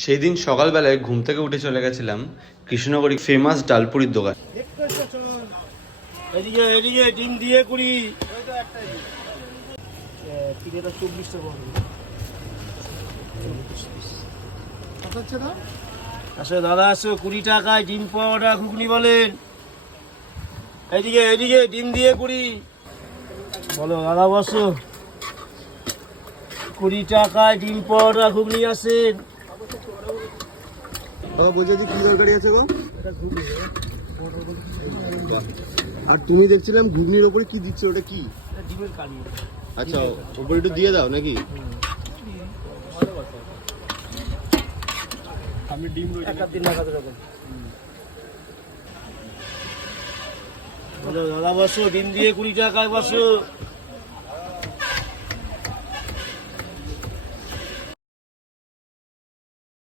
সেদিন সকালবেলায় ঘুম থেকে উঠে চলে গেছিলাম কৃষ্ণনগরী ফেমাস ডালপুরির দোকান। এদিকে এদিকে ডিম দিয়ে কুড়ি 24 টাকা আসো দাদা, আসো 20 টাকায় ডিম পাওয়াটা ঘুগনি বলেন। এদিকে এদিকে ডিম দিয়ে কুড়ি বলো দাদা, বসো। 20 টাকায় ডিম পাওয়াটা ঘুগনি আসেন। বলছে যে কি তরকারি আছে গো? এটা ঘুগনি। আর তুমি দেখছিলাম ঘুগনির ওপরে কি দিচ্ছে, ওটা কি? এটা ডিমের কারি। আচ্ছা, ওপরে একটু দিয়ে দাও নাকি? আমি ডিম এক কাপ দিন লাগাতে রকম। বলো দাদা, বসো। ডিম দিয়ে 20 টাকায় বসো।